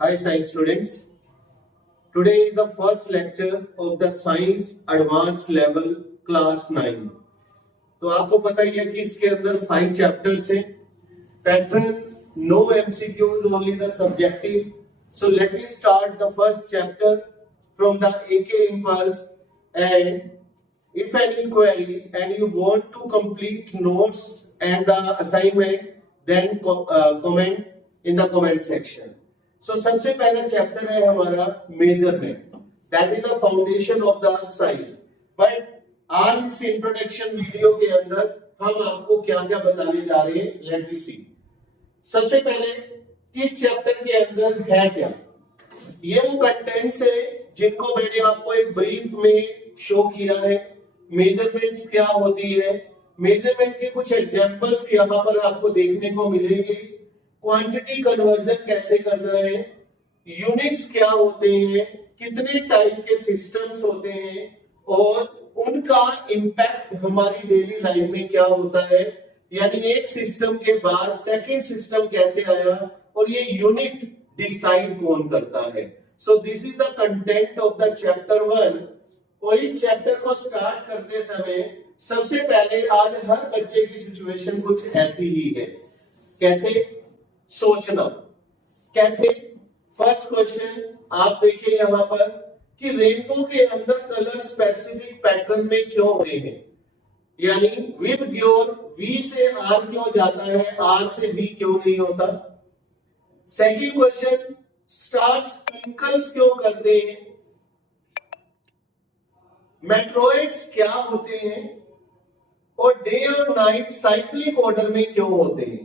Hi science students. Today is the first lecture of the science advanced level class 9. तो आपको पता ही है कि इसके अंदर 5 चैप्टर्स हैं. Pattern, no MCQs, only the subjective. So let me start the first chapter from the AK Impulse. And if any query and you want to complete notes and the assignments, then comment in the comment section. So सबसे पहला chapter है हमारा measurement, that is the foundation of the science. But आज इस introduction video के अंदर हम आपको क्या क्या बताने जा रहे हैं, लेट मी सी. सबसे पहले इस चैप्टर के अंदर है क्या, ये वो कंटेंट्स है जिनको मैंने आपको एक ब्रीफ में शो किया है. मेजरमेंट्स क्या होती है, मेजरमेंट के कुछ एग्जांपल्स यहाँ पर आपको देखने को मिलेंगे. क्वांटिटी कन्वर्जन कैसे करना है, यूनिट्स क्या होते हैं, कितने टाइप के सिस्टम्स होते हैं और उनका इंपैक्ट हमारी डेली लाइफ में क्या होता है, यानी एक सिस्टम के बाद सेकंड सिस्टम कैसे आया और ये यूनिट डिसाइड कौन करता है. So this is the content of the chapter 1. और इस चैप्टर को स्टार्ट करते समय सबसे पहले आज हर बच्चे की सिचुएशन कुछ ऐसी ही है. कैसे सोचना, कैसे. फर्स्ट क्वेश्चन आप देखिए यहाँ पर कि रेनबो के अंदर कलर स्पेसिफिक पैटर्न में क्यों होते हैं, यानी विद ग्योर वी से आर क्यों जाता है, आर से बी क्यों नहीं होता. सेकंड क्वेश्चन, स्टार्स ट्विंकल्स क्यों करते हैं, मेट्रोइड्स क्या होते हैं और डे और नाइट साइक्लिक ऑर्डर में क्यों होते हैं.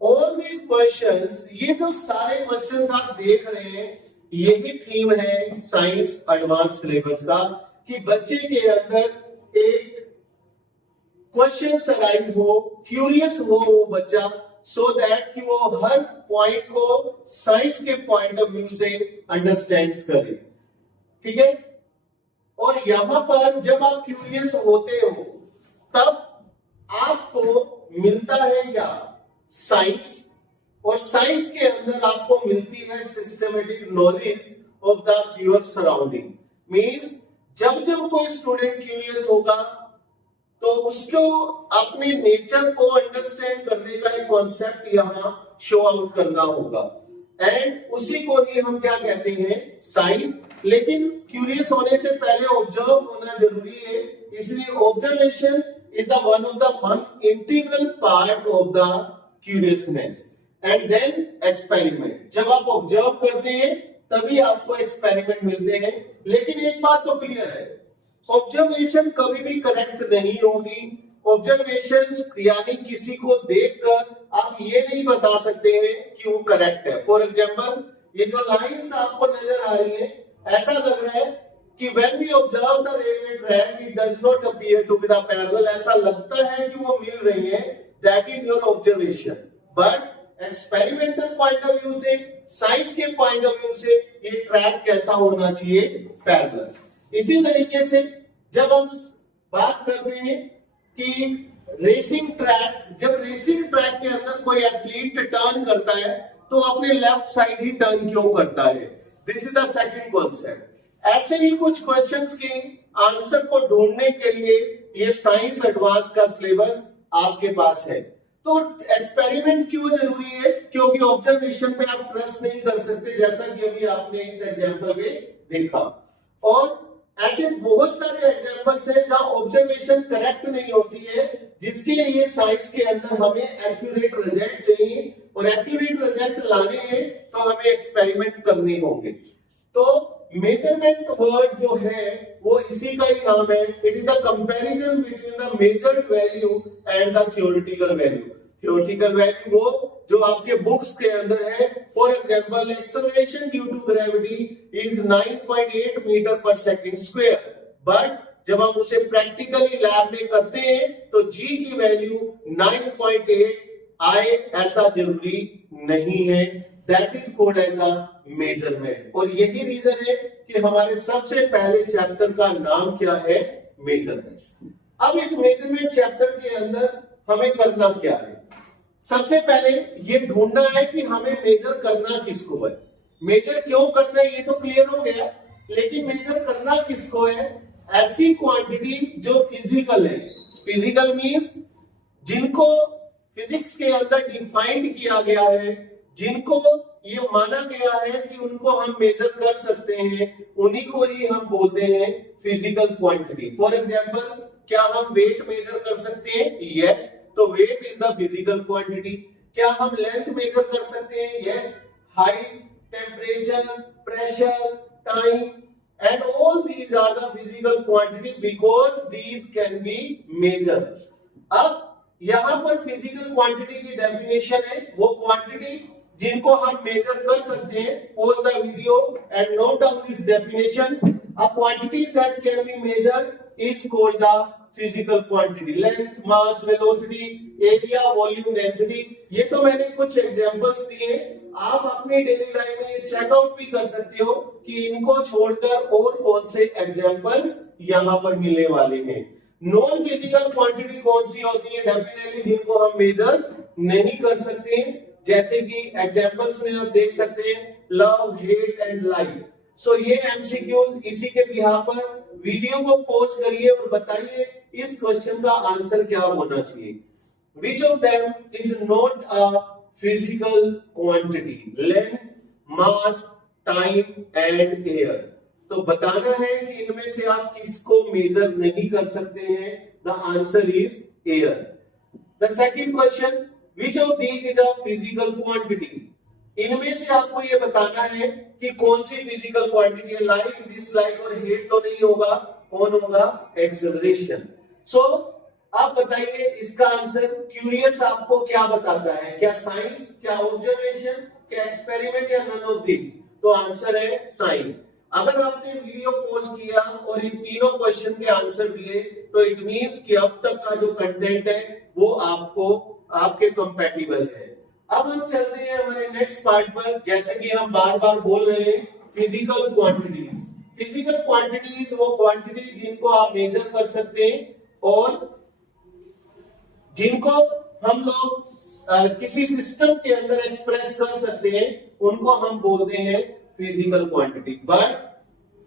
ऑल दीज क्वेश्चंस, ये जो सारे क्वेश्चंस आप देख रहे हैं, यही थीम है साइंस एडवांस सिलेबस का कि बच्चे के अंदर एक क्वेश्चन अराइज हो, क्यूरियस हो वो बच्चा, सो दैट कि वो हर पॉइंट को साइंस के पॉइंट ऑफ व्यू से अंडरस्टैंड करे. ठीक है. और यहां पर जब आप क्यूरियस होते हो तब आपको मिलता है क्या, साइंस. और साइंस के अंदर आपको मिलती है systematic knowledge of the your surrounding. Means जब जब कोई स्टूडेंट क्यूरियस होगा तो उसको अपने नेचर को अंडरस्टैंड करने का एक कॉन्सेप्ट यहां शो आउट करना होगा. एंड उसी को ही हम क्या कहते हैं, साइंस. लेकिन क्यूरियस होने से पहले ऑब्जर्व होना जरूरी है, इसलिए observation is the one of the integral part of the curiousness. And then experiment. जब आप ऑब्जर्व करते हैं तभी आपको एक्सपेरिमेंट मिलते हैं. लेकिन एक बात तो क्लियर है, ऑब्जर्वेशन कभी भी करेक्ट नहीं होगी. ऑब्जर्वेशंस यानी किसी को देखकर आप ये नहीं बता सकते हैं कि वो करेक्ट है. फॉर एग्जांपल, ये जो लाइंस आपको नजर आ रही है, ऐसा लग रहा है कि when we observe the railway track it does not appear to be the parallel. ऐसा लगता है कि वो मिल रही है, that is your observation. But experimental point of view से, साइंस के पॉइंट ऑफ व्यू से ये ट्रैक कैसा होना चाहिए, पैरेलल. इसी तरीके से जब हम बात करते हैं कि रेसिंग ट्रैक, जब रेसिंग ट्रैक के अंदर कोई एथलीट टर्न करता है तो अपने लेफ्ट साइड ही टर्न क्यों करता है, this is the second concept. ऐसे ही कुछ क्वेश्चंस के आंसर को ढूंढने के लिए ये साइंस एडवांस का सिलेबस आपके पास है. तो एक्सपेरिमेंट क्यों जरूरी है, क्योंकि ऑब्जर्वेशन पे आप ट्रस्ट नहीं कर सकते, जैसा कि अभी आपने इस एग्जांपल में देखा. और ऐसे बहुत सारे एग्जांपल्स हैं जहां ऑब्जर्वेशन करेक्ट नहीं होती है, जिसके लिए साइंस के अंदर हमें एक्यूरेट रिजल्ट चाहिए. और एक्यूरेट रिजल्ट लाने हैं तो हमें एक्सपेरिमेंट करने होंगे. तो मेजरमेंट वर्ड जो है वो इसी का ही नाम है. It is the comparison between the measured value and the theoretical value. Theoretical value वो जो आपके बुक्स के अंदर है. For example, acceleration due to gravity is 9.8 metre per second square. But जब हम उसे प्रैक्टिकली लैब में करते हैं तो जी की वैल्यू 9.8 आए ऐसा जरूरी नहीं है. That is called as the measurement. और यही रीजन है कि हमारे सबसे पहले चैप्टर का नाम क्या है, मेजरमेंट. अब इस मेजरमेंट चैप्टर के अंदर हमें करना क्या है, सबसे पहले ये ढूंढना है कि हमें मेजर करना किसको है. मेजर क्यों करना है ये तो क्लियर हो गया, लेकिन मेजर करना किसको है? ऐसी क्वांटिटी जो फिजिकल है। फिजिकल मींस जिनको फिजिक्स के अंदर डिफाइंड किया गया है, जिनको ये माना गया है कि उनको हम मेजर कर सकते हैं, उन्हीं को ही हम बोलते हैं फिजिकल क्वांटिटी। फॉर एग्जांपल, क्या हम वेट मेजर कर सकते हैं? यस, तो weight is the physical quantity. क्या हम लेंथ मेजर कर सकते हैं? Yes, height, temperature, pressure, time and all these are the physical quantity because these can be measured। अब यहां पर फिजिकल क्वांटिटी की डेफिनेशन है, वो क्वांटिटी जिनको हम मेजर कर सकते हैं। Pause the video and note down this definition. A quantity that can be measured is called the physical quantity. Length, mass, velocity, area, volume, density. ये तो मैंने कुछ एग्जांपल्स दिए, आप अपनी डेली लाइफ में ये चेकआउट भी कर सकते हो कि इनको छोड़कर और कौन से एग्जांपल्स यहां पर मिलने वाले हैं। नॉन फिजिकल क्वांटिटी कौन सी होती है? डेफिनेटली जिनको हम मेजर नहीं कर सकते, जैसे कि एग्जांपल्स में आप देख सकते हैं लव, हेट एंड लाइक। सो ये एमसीक्यूज इसी के बिहार पर। वीडियो को पॉज करिए और बताइए इस क्वेश्चन का आंसर क्या होना चाहिए। Which of them is not a physical quantity? Length, mass, time and air. तो बताना है कि इनमें से आप किसको मेजर नहीं कर सकते हैं। The answer is air. The second question, which of these is a physical quantity? इनमें से आपको ये बताना है कि कौन सी फिजिकल क्वांटिटी है। लाइक, डिसलाइक और हेट तो नहीं होगा, कौन होगा? एक्सेलरेशन। सो आप बताइए इसका आंसर। क्यूरियस आपको क्या बताता है? क्या साइंस, क्या ऑब्जर्वेशन, क्या एक्सपेरिमेंट या नन ऑफ दिस? तो आंसर है साइंस। अगर आपने वीडियो पॉज किया और इन तीनों क्वेश्चन के आंसर दिए तो इट मींस कि अब तक का जो कंटेंट है वो आपको आपके कंपैटिबल है। अब हम चलते हैं हमारे नेक्स्ट पार्ट पर। जैसे कि हम बार बार बोल रहे हैं, फिजिकल क्वांटिटीज। फिजिकल क्वांटिटीज वो क्वांटिटी जिनको आप मेजर कर सकते हैं और जिनको हम लोग किसी सिस्टम के अंदर एक्सप्रेस कर सकते हैं, उनको हम बोलते हैं physical quantity. But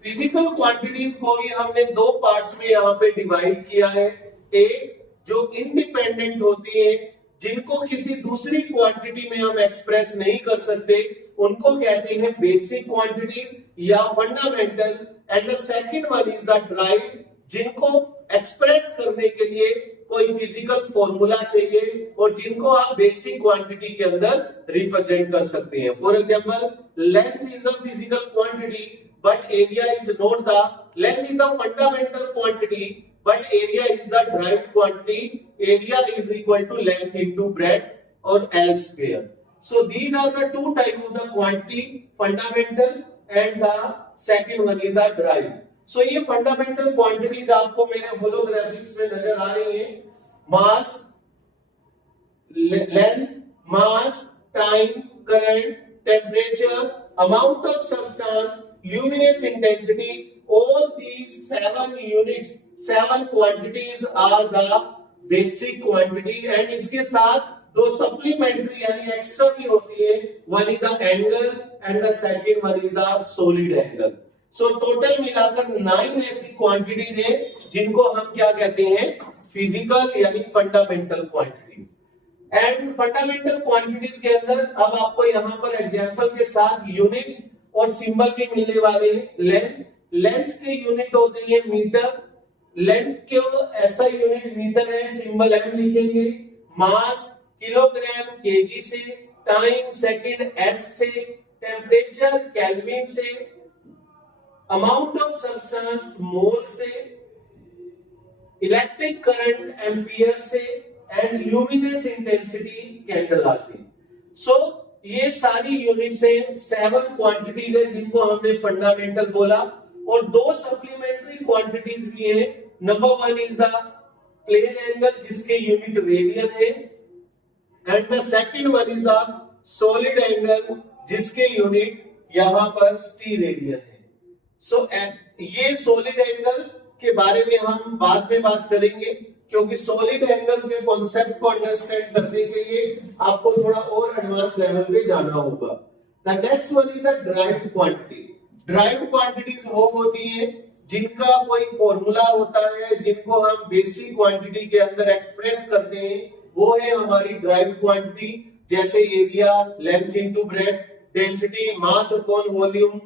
physical quantities को भी हमने दो पार्ट्स में यहाँ पे डिवाइड किया है। एक जो इंडिपेंडेंट होती है, जिनको किसी दूसरी क्वांटिटी में हम एक्सप्रेस नहीं कर सकते, उनको कहते हैं बेसिक क्वांटिटीज या fundamental. And the second one is the drive, जिनको एक्सप्रेस करने के लिए कोई फिजिकल फॉर्मूला चाहिए और जिनको आप बेसिक क्वांटिटी के अंदर रिप्रेजेंट कर सकते हैं। For example, length is the physical quantity but area is not the. Length is the fundamental quantity but area is the derived quantity. Area is equal to length into breadth or L square. So these are the two type of the quantity, fundamental and the second one is the derived. So ये fundamental quantities आपको मेरे holographics में नजर आ रही हैं। Mass, length, mass, time, current, temperature, amount of substance, luminous intensity. All these 7 units, 7 quantities are the basic quantity and इसके साथ दो supplementary यानी extra भी होती है। One is the angle and the second one is the solid angle. So total मिलाकर 9 ऐसी quantities हैं जिनको हम क्या कहते हैं? Physical यानी fundamental quantities. And fundamental quantities के अंदर अब आपको यहाँ पर एग्जाम्पल के साथ यूनिट्स और सिंबल भी मिलने वाले हैं। लेंथ के यूनिट होते हैं मीटर। लेंथ के ऐसा यूनिट मीटर है, सिंबल एम लिखेंगे। मास किलोग्राम केजी से, टाइम सेकंड एस से, टेम्परेचर केल्विन से, अमाउंट ऑफ सब्सटेंस मोल से, इलेक्ट्रिक करंट एम्पियर से एंड ल्यूमिनस इंटेंसिटी कैंडेला से। सो ये सारी यूनिट्स है, 7 क्वांटिटीज है जिनको हमने फंडामेंटल बोला। और दो सप्लीमेंट्री क्वांटिटीज भी है। Number 1 is the plane angle जिसके यूनिट रेडियन है and the second one is the solid angle जिसके यूनिट यहां पर स्टीरेडियन है। सो ये सॉलिड एंगल के बारे में हम बाद में बात करेंगे क्योंकि सॉलिड एंगल के कॉन्सेप्ट को अंडरस्टैंड करने के लिए आपको थोड़ा और एडवांस लेवल पे जाना होगा। The next one is the derived quantity. Derived quantities वो होती हैं जिनका कोई फॉर्मूला होता है, जिनको हम बेसिक क्वांटिटी के अंदर एक्सप्रेस करते हैं, वो है हमारी ड्राइव्ड क्वांटिटी। जैसे area, length into breadth, density, mass upon volume,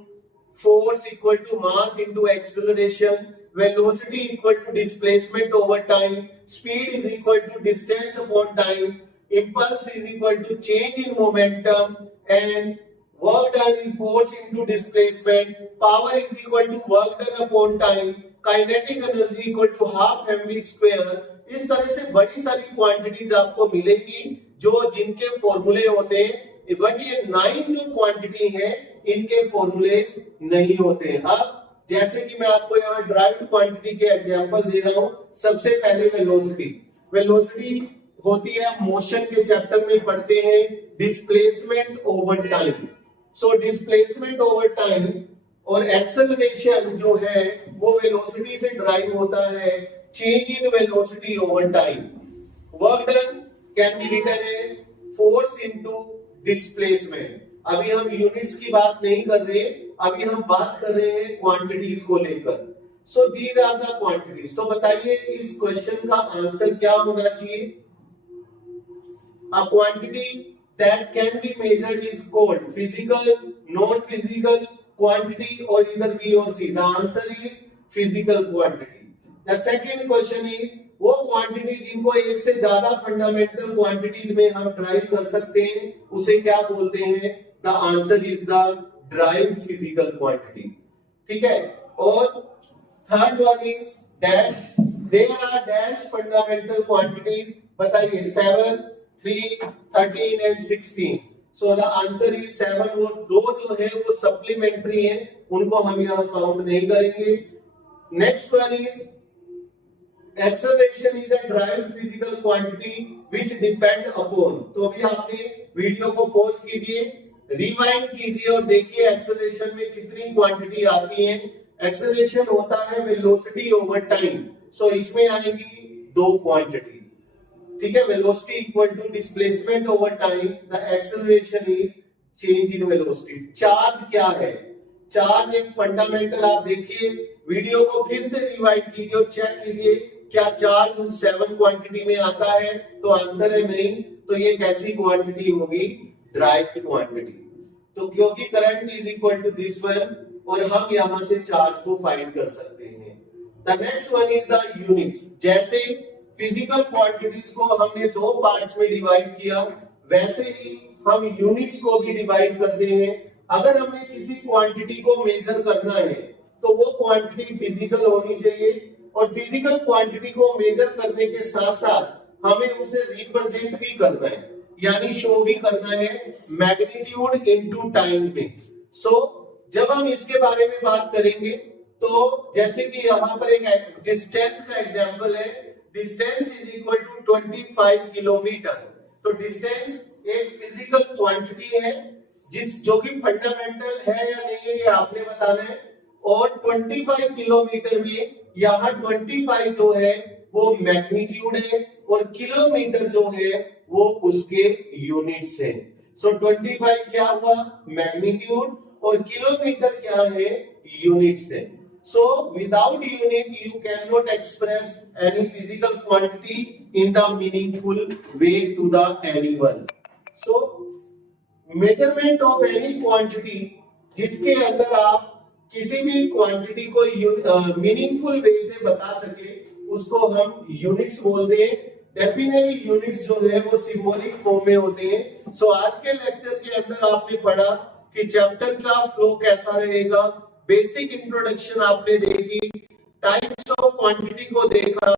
force equal to mass into acceleration, velocity equal to displacement over time, speed is equal to distance upon time, impulse is equal to change in momentum, and work done is force into displacement, power is equal to work done upon time, kinetic energy equal to half mv square। इस तरह से बड़ी सारी quantities आपको मिलेगी जो जिनके फॉर्मूले होते हैं, बट ये 9 जो क्वांटिटी है इनके फॉर्मूलेज नहीं होते हैं। अब जैसे कि मैं आपको यहाँ ड्राइव्ड क्वांटिटी के एग्जांपल दे रहा हूं। सबसे पहले वेलोसिटी। वेलोसिटी होती है, मोशन के चैप्टर में पढ़ते हैं, displacement over time. So displacement over time और एक्सेलरेशन जो है वो वेलोसिटी से ड्राइव होता है, change in velocity over time. Work done can be written as force into displacement. अभी हम यूनिट्स की बात नहीं कर रहे, अभी हम बात कर रहे हैं क्वांटिटीज को लेकर। So these are the quantities. So बताइए इस क्वेश्चन का आंसर क्या होना चाहिए? A quantity that can be measured is called physical, non physical quantity और इधर बी और C. The answer is physical quantity. The second question is वो क्वांटिटी जिनको एक से ज्यादा फंडामेंटल क्वांटिटीज में हम ड्राइव कर सकते हैं उसे क्या बोलते हैं? The answer is the derived physical quantity. ठीक है। और third one is dash. There are dash fundamental quantities. बताइए 7, 3, 13 and 16। So the answer is 7। वो दो जो है वो सप्लीमेंट्री है, उनको हम यहाँ काउंट नहीं करेंगे। Next one is acceleration is a derived physical quantity which depend upon। तो अभी आपने वीडियो को पॉज कीजिए, रिवाइंड कीजिए और देखिए एक्सेलरेशन में कितनी क्वांटिटी आती है। एक्सेलरेशन होता है वेलोसिटी ओवर टाइम। सो इसमें आएंगी दो क्वांटिटी। ठीक है। Velocity equal to displacement over time, the acceleration is change in velocity. Charge क्या है? चार्ज एक फंडामेंटल, आप देखिए वीडियो को फिर से रिवाइंड कीजिए और चेक कीजिए क्या चार्ज उन 7 क्वांटिटी में आता है? तो आंसर है नहीं। तो ये कैसी क्वांटिटी होगी? Derived quantity. तो क्योंकि current is equal to this one और हम यहां से चार्ज को फाइंड कर सकते हैं। The next one is the units. जैसे फिजिकल क्वांटिटीज को हमने दो पार्ट्स में डिवाइड किया, वैसे ही हम यूनिट्स को भी डिवाइड करते हैं। अगर हमें किसी क्वांटिटी को मेजर करना है तो वो क्वांटिटी फिजिकल होनी चाहिए, और फिजिकल क्वांटिटी को मेजर करने के साथ साथ हमें उसे रिप्रेजेंट भी करना है, यानी शो भी करना है मैग्नीट्यूड इनटू टाइम में। सो जब हम इसके बारे में बात करेंगे तो जैसे कि यहाँ पर एक डिस्टेंस का एग्जांपल है। Distance is equal to 25 kilometre. तो डिस्टेंस एक फिजिकल क्वांटिटी है जो कि फंडामेंटल है या नहीं है ये आपने बताना है। और 25 किलोमीटर में यहाँ 25 जो है वो मैग्नीट्यूड है और किलोमीटर जो है वो उसके यूनिट्स है। सो 25 क्या हुआ? मैग्नीट्यूड, और किलोमीटर क्या है? यूनिट्स है। So without unit you can not express any physical quantity in the meaningful way to the anyone. So measurement of any quantity जिसके अंदर आप किसी भी क्वांटिटी को मीनिंगफुल वे से बता सके उसको हम यूनिट्स बोलते हैं। डेफिनेटली यूनिट्स जो है वो सिंबॉलिक फॉर्म में होते हैं। सो आज के लेक्चर के अंदर आपने पढ़ा कि चैप्टर का फ्लो कैसा रहेगा। बेसिक इंट्रोडक्शन आपने देखी, टाइप्स ऑफ क्वांटिटी को देखा,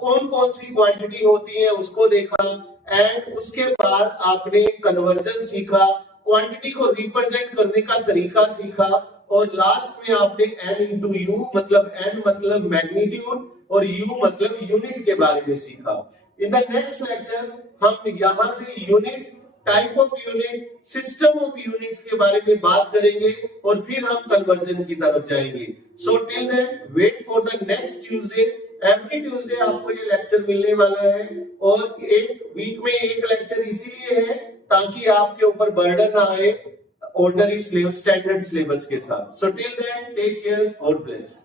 कौन कौन सी क्वांटिटी होती है उसको देखा, एंड उसके बाद आपने कन्वर्जन सीखा, क्वांटिटी को रिप्रेजेंट करने का तरीका सीखा, और लास्ट में आपने n इंटू यू मतलब n मतलब मैग्नीट्यूड और u मतलब यूनिट के बारे में सीखा। इन द नेक्स्ट लेक्चर हम यहाँ से unit, type of unit, system of units के बारे में बात करेंगे और फिर हम कन्वर्जन की तरफ जाएंगे। So till then wait for the next Tuesday. Every Tuesday आपको ये लेक्चर मिलने वाला है, और एक वीक में एक लेक्चर इसीलिए है ताकि आपके ऊपर बर्डन ना आए ऑर्डिनरी सिलेबस स्टैंडर्ड सिलेबस के साथ. So till then take care, God bless.